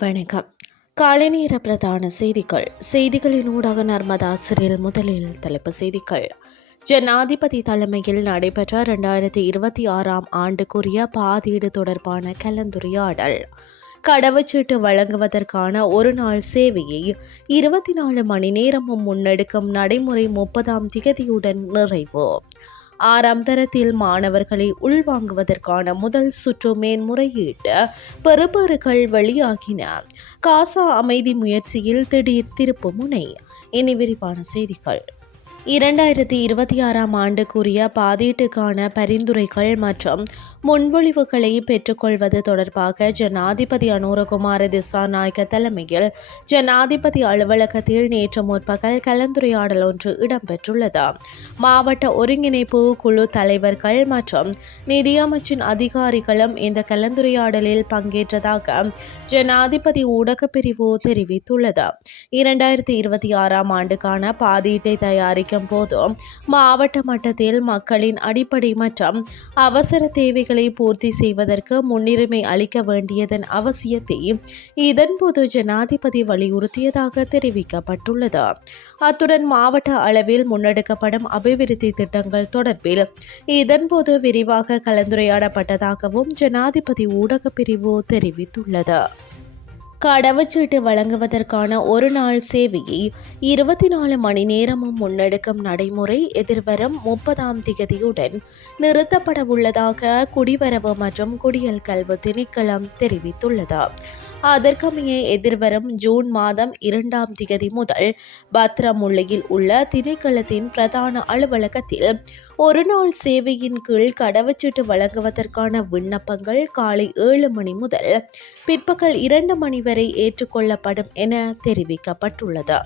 வணக்கம். காலை நேர பிரதான செய்திகள். செய்திகளின் ஊடாக நர்மதாசிரியர் முதலில் தலைப்பு செய்திகள். ஜனாதிபதி தலைமையில் நடைபெற்ற இரண்டாயிரத்தி இருபத்தி ஆறாம் ஆண்டுக்குரிய பாதீடு தொடர்பான கலந்துரையாடல். கடவுச்சீட்டு வழங்குவதற்கான ஒரு நாள் சேவையை இருபத்தி நாலு மணி நேரமும் முன்னெடுக்கும் நடைமுறை முப்பதாம் திகதியுடன் நிறைவு. ஆறாம் தரத்தில் மாணவர்களை உள்வாங்குவதற்கான முதல் சுற்று மேன்முறையீட்டு பெறுபேறுகள் வெளியாகின காசா அமைதி முயற்சியில் திடீர் திருப்பு முனை இனி விரிவான செய்திகள். இரண்டாயிரத்தி இருபத்தி ஆறாம் ஆண்டுக்குரிய பாதீட்டுக்கான பரிந்துரைகள் மற்றும் முன்மொழிவுகளை பெற்றுக்கொள்வது தொடர்பாக ஜனாதிபதி அனுரகுமார திசாநாயக்க தலைமையில் ஜனாதிபதி அலுவலகத்தில் நேற்று முற்பகல் கலந்துரையாடல் ஒன்று இடம்பெற்றுள்ளது. மாவட்ட ஒருங்கிணைப்பு குழு தலைவர்கள் மற்றும் நிதியமைச்சின் அதிகாரிகளும் இந்த கலந்துரையாடலில் பங்கேற்றதாக ஜனாதிபதி ஊடகப் பிரிவு தெரிவித்துள்ளது. இரண்டாயிரத்தி இருபத்தி ஆறாம் ஆண்டுக்கான பாதீட்டை தயாரிக்கும் போது மாவட்ட மட்டத்தில் மக்களின் அடிப்படை மற்றும் அவசர தேவைகளை பூர்த்தி செய்வதற்கு முன்னுரிமை அளிக்க வேண்டியதன் அவசியத்தை இதன்போது ஜனாதிபதி வலியுறுத்தியதாக தெரிவிக்கப்பட்டுள்ளது. அத்துடன் மாவட்ட அளவில் முன்னெடுக்கப்படும் அபிவிருத்தி திட்டங்கள் தொடர்பில் இதன்போது விரிவாக கலந்துரையாடப்பட்டதாகவும் ஜனாதிபதி ஊடகப் பிரிவு தெரிவித்துள்ளது. கடவுச்சீட்டு வழங்குவதற்கான ஒரு நாள் சேவையை இருபத்தி நாலு மணி நேரமும் முன்னெடுக்கும் நடைமுறை எதிர்வரும் முப்பதாம் திகதியுடன் நிறுத்தப்பட உள்ளதாக குடிவரவு மற்றும் குடியல் கல்வி திணைக்களம் தெரிவித்துள்ளது. அதற்கமைய எதிர்வரும் ஜூன் மாதம் இரண்டாம் திகதி முதல் பத்ரமுல்லையில் உள்ள திணைக்களத்தின் பிரதான அலுவலகத்தில் ஒரு நாள் சேவையின் கீழ் கடவுச்சீட்டு வழங்குவதற்கான விண்ணப்பங்கள் காலை ஏழு மணி முதல் பிற்பகல் இரண்டு மணி வரை ஏற்றுக்கொள்ளப்படும் என தெரிவிக்கப்பட்டுள்ளது.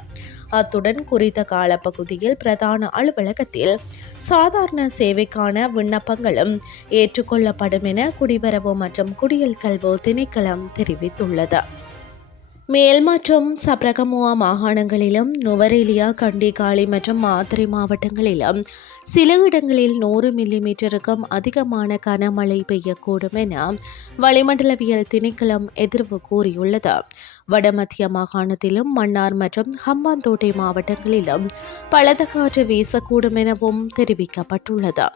அத்துடன் குறித்த காலப்பகுதியில் பிரதான அலுவலகத்தில் சாதாரண சேவைக்கான விண்ணப்பங்களும் ஏற்றுக்கொள்ளப்படும் என குடிவரவு மற்றும் குடியல் கல்வி திணைக்களம் தெரிவித்துள்ளது. மேல் மற்றும் சப்ரகமுவா மாகாணங்களிலும் நுவரேலியா கண்டிகாலி மற்றும் மாத்திரை மாவட்டங்களிலும் சில இடங்களில் நூறு மில்லிமீட்டருக்கும் அதிகமான கனமழை பெய்யக்கூடும் என வளிமண்டலவியல் திணைக்களம் எதிர்வு கூறியுள்ளது. வடமத்திய மாகாணத்திலும் மன்னார் மற்றும் ஹம்பாந்தோட்டை மாவட்டங்களிலும் பலத்த காற்று வீசக்கூடும் எனவும் தெரிவிக்கப்பட்டுள்ளது.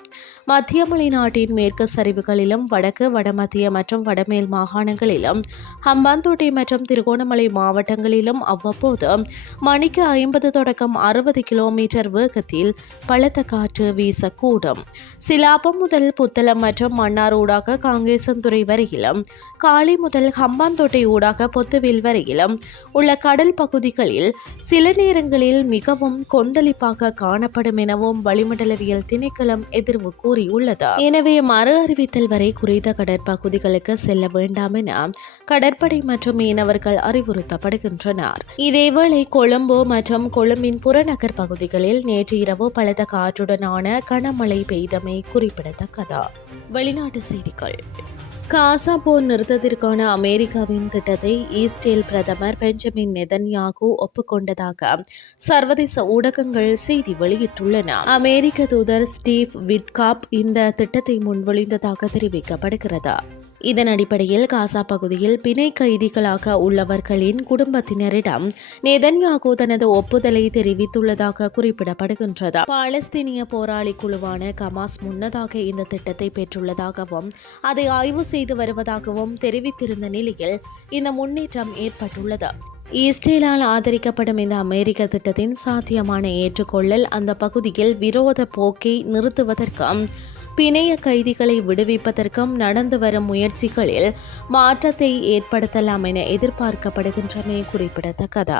மத்திய மலைநாட்டின் மேற்கு சரிவுகளிலும் வடக்கு வடமத்திய மற்றும் வடமேல் மாகாணங்களிலும் ஹம்பாந்தோட்டை மற்றும் திருகோணமலை மாவட்டங்களிலும் அவ்வப்போது மணிக்கு ஐம்பது தொடக்கம் அறுபது கிலோமீட்டர் வேகத்தில் பலத்த காற்று வீசக்கூடும். சிலாபம் முதல் புத்தளம் மற்றும் மன்னார் ஊடாக காங்கேசன்துறை வரையிலும் காலை முதல் ஹம்பாந்தோட்டை ஊடாக பொத்துவில் வரை வரையிலும் உள்ள கடல் பகுதிகளில் சில நேரங்களில் மிகவும் கொந்தளிப்பாக காணப்படும் எனவும் வளிமண்டலவியல் திணைக்களம் எதிர்வு கூறியுள்ளது. எனவே மறு அறிவித்தல் வரை குறித்த கடற்பகுதிகளுக்கு செல்ல வேண்டாம் என கடற்படை மற்றும் மீனவர்கள் அறிவுறுத்தப்படுகின்றனர். இதேவேளை கொழும்பு மற்றும் கொழும்பின் புறநகர் பகுதிகளில் நேற்று இரவு பலத்த காற்றுடனான கனமழை பெய்தமை குறிப்பிடத்தக்கது. வெளிநாட்டு செய்திகள். காசா போர் நிறுத்தத்திற்கான அமெரிக்காவின் திட்டத்தை ஈஸ்டேல் பிரதமர் பெஞ்சமின் நெதன்யாகு ஒப்புக்கொண்டதாக சர்வதேச ஊடகங்கள் செய்தி வெளியிட்டுள்ளன. அமெரிக்க தூதர் ஸ்டீவ் விட்காப் இந்த திட்டத்தை முன்வழிந்ததாக தெரிவிக்கப்படுகிறது. இதன் அடிப்படையில் காசா பகுதியில் பிணை கைதிகளாக உள்ளவர்களின் குடும்பத்தினரிடம் நெதன்யாகு தனது ஒப்புதலை தெரிவித்துள்ளதாக குறிப்பிடப்படுகின்றது. பாலஸ்தீனிய போராளி குழுவான கமாஸ் முன்னதாக இந்த திட்டத்தை பெற்றுள்ளதாகவும் அதை ஆய்வு செய்து வருவதாகவும் தெரிவித்திருந்த நிலையில் இந்த முன்னேற்றம் ஏற்பட்டுள்ளது. இஸ்ரேலால் ஆதரிக்கப்படும் இந்த அமெரிக்க திட்டத்தின் சாத்தியமான ஏற்றுக்கொள்ளல் அந்த பகுதியில் விரோத போக்கை நிறுத்துவதற்கும் பிணைய கைதிகளை விடுவிப்பதற்கும் நடந்து வரும் முயற்சிகளில் மாற்றத்தை ஏற்படுத்தலாம் என எதிர்பார்க்கப்படுகின்றன குறிப்பிடத்தக்கது.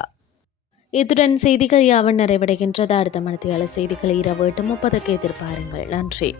இத்துடன் செய்திகள் யாவன் நிறைவடைகின்றது. அடுத்த மனத்தியால செய்திகளை இரவு எட்டு முப்பதுக்கு எதிர்பாருங்கள். நன்றி.